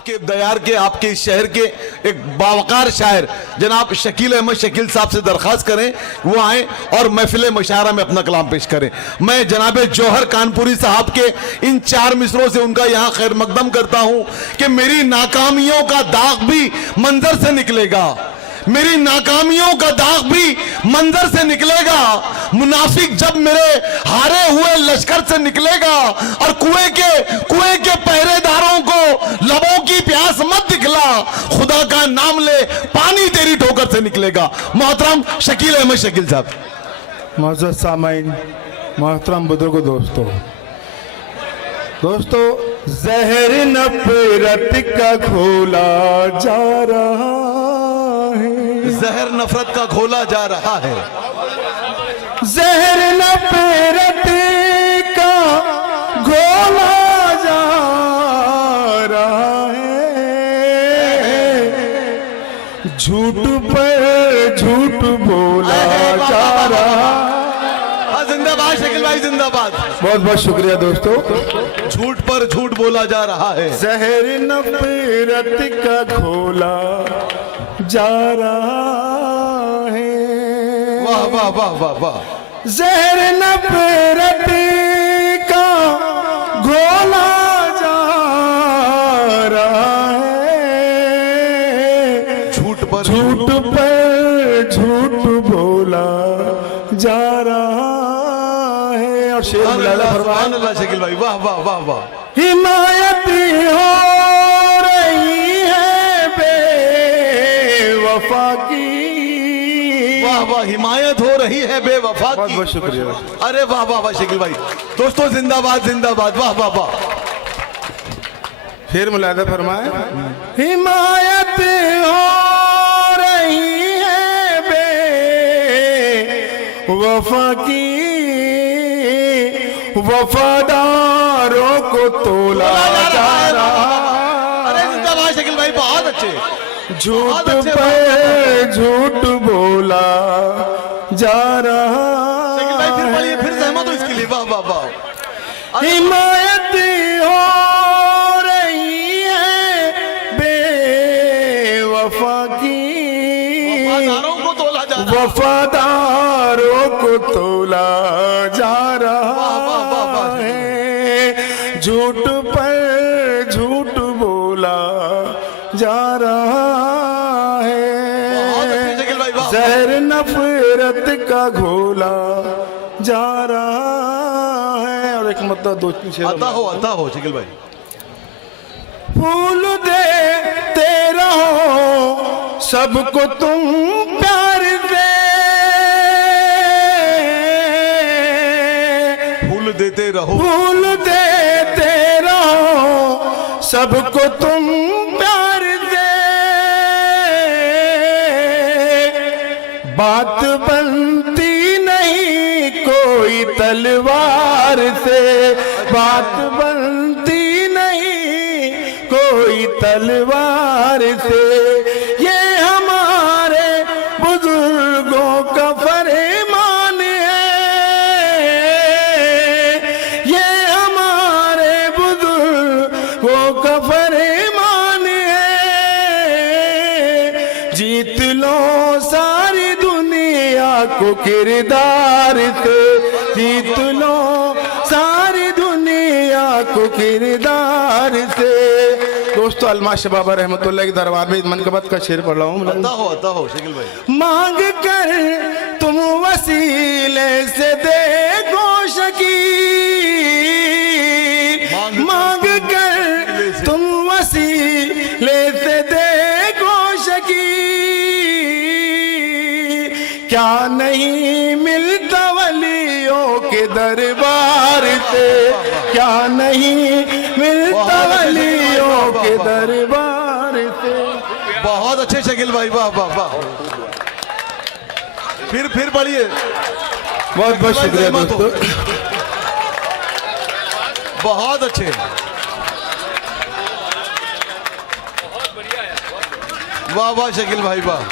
आपके दयार के, आपके इस शहर के एक बावकार शायर जनाब शकील अहमद शकील साहब से दरख्वास्त करें वो आए और महफिल मुशायरा में अपना कलाम पेश करें। मैं जनाब जौहर कानपुरी साहब के इन 4 मिसरों से उनका यहाँ खैर मकदम करता हूँ कि मेरी नाकामियों का दाग भी मंजर से निकलेगा, मेरी नाकामियों का दाग भी मंजर से निकलेगा। मुनाफिक जब मेरे हारे हुए लश्कर से निकलेगा और कुएं के पहरेदारों को लबों की प्यास मत दिखला, खुदा का नाम ले पानी तेरी ठोकर से निकलेगा। मोहतरम शकील अहमद शकील साहब। मौजूद सामाइन, मोहतरम बुजुर्ग दोस्तों, जहर नफरत का घोला जा रहा है, जहर नफरत का घोला जा रहा है, जहर नफरत का घोला जा रहा है, झूठ पर झूठ बोला जा रहा है। जिंदाबाद शकील भाई, जिंदाबाद। बहुत बहुत शुक्रिया दोस्तों। झूठ पर झूठ बोला जा रहा है, जहर नफरत का घोला जा रहा है। वाह वाह वाह वाह वाह। जहर नफरत का घोला जा रहा है, झूठ पर झूठ बोला जा रहा है। और शेर अल्लाह शकील भाई, वाह वाह वाह वाह। हिमायत हो रही है बेवफा की, वाह वाह, हिमायत हो रही है बेवफा की। बहुत बहुत शुक्रिया। अरे वाह वाह वाह शकील भाई। दोस्तों जिंदाबाद जिंदाबाद, वाह वाह वाह। फिर मुलादा फरमाए। हिमायत हो रही है बेवफा की, वफादारों को तोला जा रहा। अरे जिंदाबाद शकील भाई, बहुत अच्छे। झूठ पर झूठ बोला जा रहा। शकील भाई फिर पढ़िए, फिर सहमत हो इसके लिए, वाह वाह वाह। हिमायत हो रही है बेवफा की, वफादारों को तोला जा रहा, वफादारों को तोला जा रहा है। झूठ पर झूठ बोला जा रहा है, जहर नफरत का घोला जा रहा है। और एक मतलब दो आता हो शकील भाई। फूल देते रहो सबको तुम प्यार दे, फूल देते रहो, फूल देते रहो सबको तुम प्यार दे। बात बनती नहीं कोई तलवार से, बात बनती नहीं कोई तलवार से। ये हमारे बुजुर्गों का फरमान है, ये हमारे बुजुर्गों का फरमान है। जीत लो सारी दुनिया को किरदार से, जीत लो सारी दुनिया को किरदार से। दोस्तों अलमा शबाबा रहमतुल्लाह के दरबार में मनकबत का शेर पढ़ रहा हूँ। आता हो शकील भाई। मांग कर तुम वसीले से देखो शकील, मांग कर तुम वसीले से देखो शकील। क्या नहीं मिलता वलियों के दरबार से, क्या नहीं मिलता वलियों के दरबार से। बहुत अच्छे शकील भाई, वाह वाह वाह। फिर पढ़िए। बहुत बहुत शुक्रिया दोस्तों। बहुत अच्छे, वाह वाह शकील भाई वाह।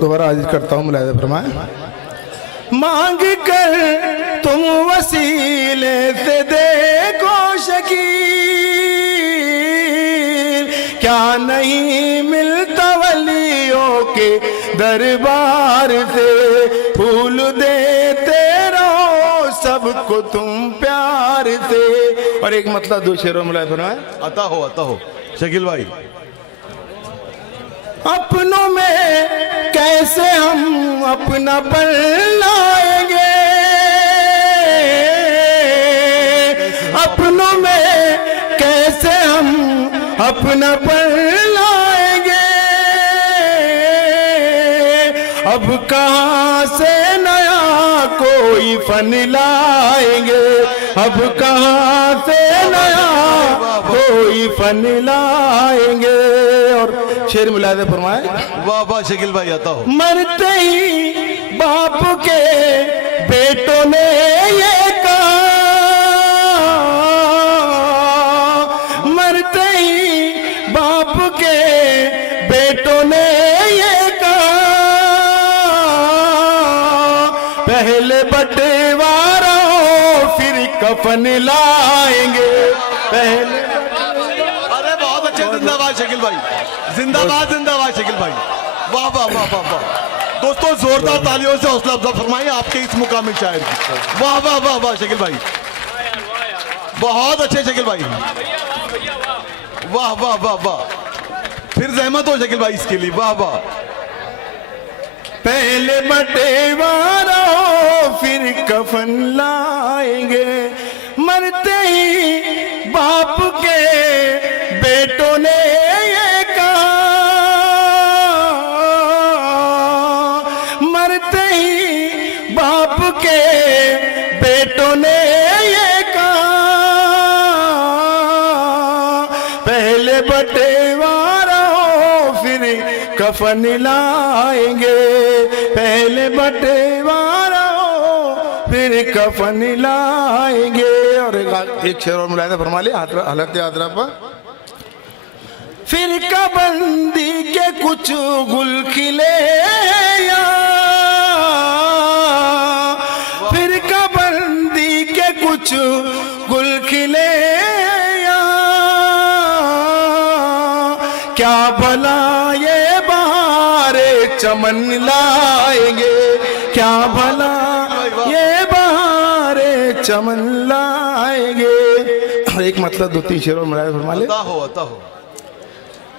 दोबारा आज करता हूँ मुलाहिजा फरमाए। मांग कर तुम वसीले से देखो शकील, नहीं मिलता वलियों के दरबार से, फूल देते रहो सबको तुम प्यार से। और एक मतलब दो शेरों में फरमाए। आता हो शकील भाई। अपनों में कैसे हम अपनापन लाएंगे, अपनों में कैसे हम अपनापन लाएंगे, अब कहाँ से नया कोई फन लाएंगे, अब कहाँ से नया कोई फन लाएंगे। और शेर मुलाज़े फरमाए। वाह वाह शकील भाई, आता हो। मरते ही बाप के बेटों ने ये कहा, मरते ही बाप के बेटों ने ये कहा, पहले बंटवारा हो फिर कफन लाएंगे, पहले। अरे बहुत अच्छे, जिंदाबाद शकील भाई, जिंदाबाद जिंदाबाद शकील भाई। वाह वाह वाह वाह वाह। दोस्तों जोरदार तालियों से हौसला अफजा फरमाइए आपके इस मुकामी शायर की। वाह वाह वाह वाह शकील भाई, बहुत अच्छे शकील भाई। वाह वाह वाह वाह, फिर जहमत हो शकील भाई इसके लिए। वाह वाह। पहले बंटवारा हो फिर कफन लाएंगे, मरते ही बाप के बेटों ने ये कहा, मरते ही बाप के बेटों ने ये कहा, पहले बंटवारा हो फिर कफन लाएंगे, पहले बंटवारा हो फिर कफन लाएंगे। और एक शेर और मुलायदा फरमा लिया हालत यात्रा पर। फिर बंदी के कुछ गुल खिले या, फिर बंदी के कुछ गुल खिले या, क्या भला ये बहारे चमन लाएंगे, क्या भला ये बहारे चमन लाएंगे। एक मतलब दो तीन शेरों में फरमा ले। आता हो।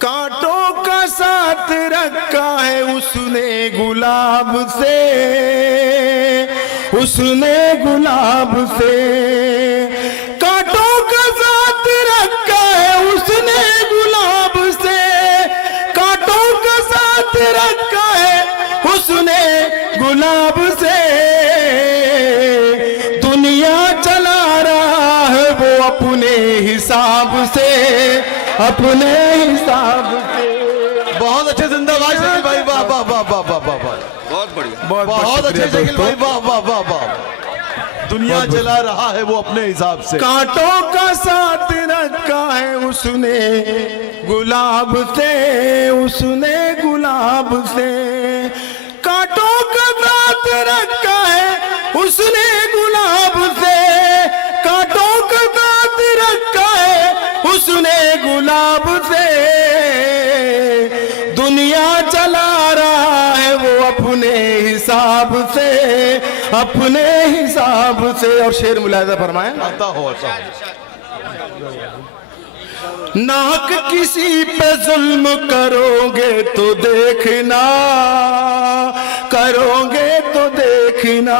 कांटों का साथ रखा है उसने गुलाब से, उसने गुलाब से, कांटों का साथ रखा है उसने गुलाब से, कांटों का साथ रखा है उसने गुलाब से, दुनिया चला रहा है वो अपने हिसाब से, अपने हिसाब से। बहुत अच्छे, जिंदाबाद शकील भाई। वाह वाह वाह वाह वाह वाह वाह, बहुत बढ़िया। बहुत अच्छे शकील भाई। वाह वाह वाह वाह। दुनिया चला रहा है वो अपने हिसाब से, कांटों का साथ रखा है उसने गुलाब से, उसने गुलाब से, कांटों का साथ रखा है उसने गुलाब से, कांटों का साथ रखा है उसने गुलाब से, दुनिया चला रहा है वो अपने हिसाब से, अपने हिसाब से। और शेर मुलायजा फरमाए। आता हो। नाक किसी पे जुल्म करोगे तो देखना, करोगे तो देखना,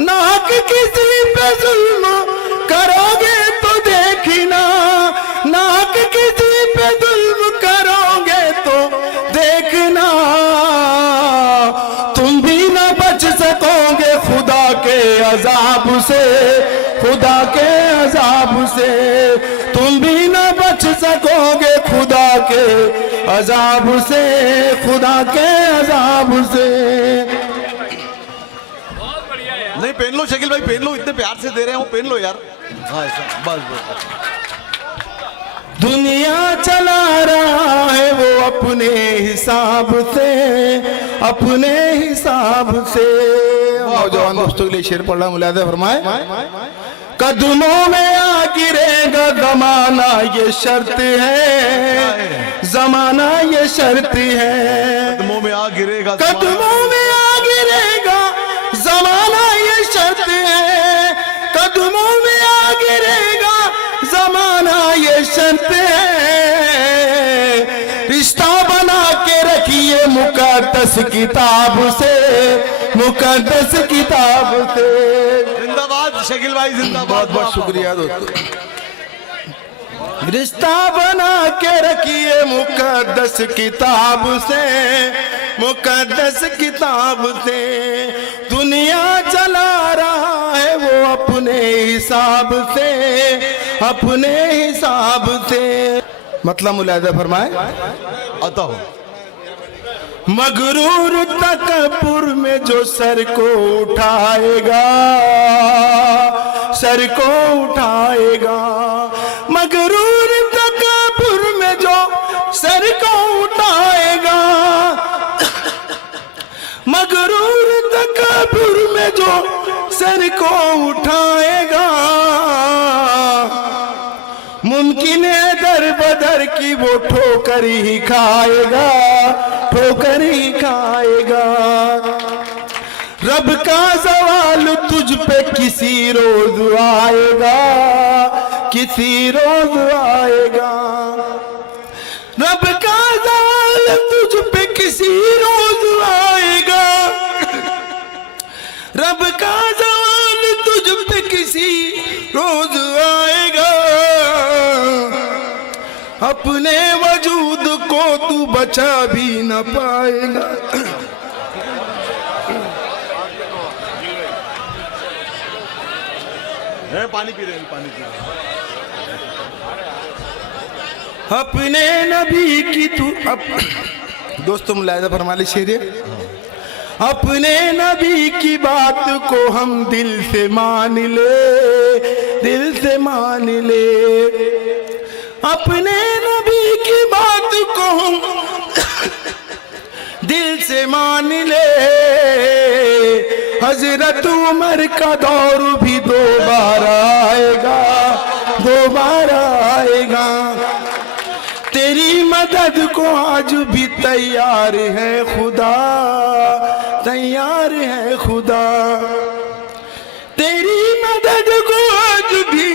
नाक किसी पे जुल्म करोगे तो देखना, नाक किसी पे जुल्म करोगे तो देखना, तुम भी ना बच सकोगे खुदा के अजाब से, खुदा के अजाब से, तुम भी ना बच सकोगे खुदा के अजाब से, खुदा के अजाब से। नहीं पहन लो शकील भाई, पहन लो, इतने प्यार से दे रहे हैं वो, पहन लो यार। हाँ ऐसा, बस। दुनिया चला रहा है वो अपने हिसाब से, अपने हिसाब से। नौजवान दोस्तों के लिए शेर पढ़ रहा, मुलायदा फरमाए। कदमों में आ गिरेगा जमाना ये शर्त है, जमाना ये शर्त है। कदमों में आ गिरेगा, कदमों में आ गिरेगा जमाना ये शर्त है, कदमों में आ गिरेगा जमाना ये शर्त है। रिश्ता बना के रखिए मुकद्दस किताब से, मुकद्दस किताब से। जिंदाबाद शकील भाई, जिंदाबाद। बहुत बहुत शुक्रिया दोस्तों। रिश्ता बना के रखिए मुकद्दस किताब से, मुकद्दस किताब से। दुनिया चला रहा है वो अपने हिसाब से, अपने हिसाब से। मतलब मुलाहिजा फरमाए, आता हो। मगरूर तकब्बुर में जो सर को उठाएगा, सर को उठाएगा। मगरूर तकब्बुर में जो सर को उठाएगा, मगरूर तकब्बुर में जो सर को उठाएगा। मुमकिन है दर बदर की वो ठोकर ही खाएगा, ठोकर ही खाएगा। रब का सवाल तुझ पे किसी रोज आएगा, किसी रोज आएगा। रब का सवाल तुझ पे किसी रोज आएगा, रब का सवाल तुझ पे किसी रोज आएगा। अपने वजूद को तू बचा भी न पाएगा। पानी पी रहे हैं, पानी पी रहे हैं। अपने नबी की तू दोस्तों मुलाहिजा फरमा लीजिए, अपने नबी की बात को हम दिल से मान ले, दिल से मान ले। अपने नबी की बात को हम दिल से मान ले। हजरत उमर का दौर भी दोबारा आएगा, दोबारा आएगा। तेरी मदद को आज भी तैयार है खुदा, तैयार है खुदा। तेरी मदद को आज भी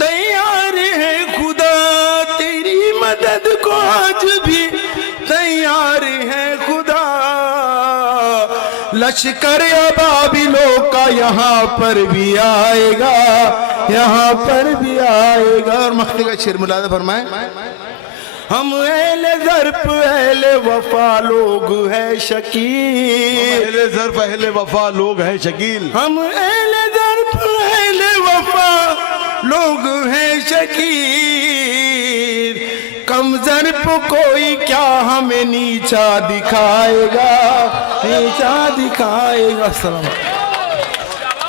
तैयार है खुदा, तेरी मदद को आज भी तैयार है खुदा। लश्कर अबाबिलों का यहाँ पर भी आएगा, यहाँ पर भी आएगा। और मख्ती का शेर मुलाहिजा फरमाए, हम अहले ज़र्फ़ अहले वफा लोग है शकील, अहले ज़र्फ़ अहले वफा लोग हैं शकील। हम अहले ज़र्फ़ अहले वफा लोग हैं शकील। कम ज़र्फ़ कोई क्या हमें नीचा दिखाएगा, नीचा दिखाएगा। अस्सलाम।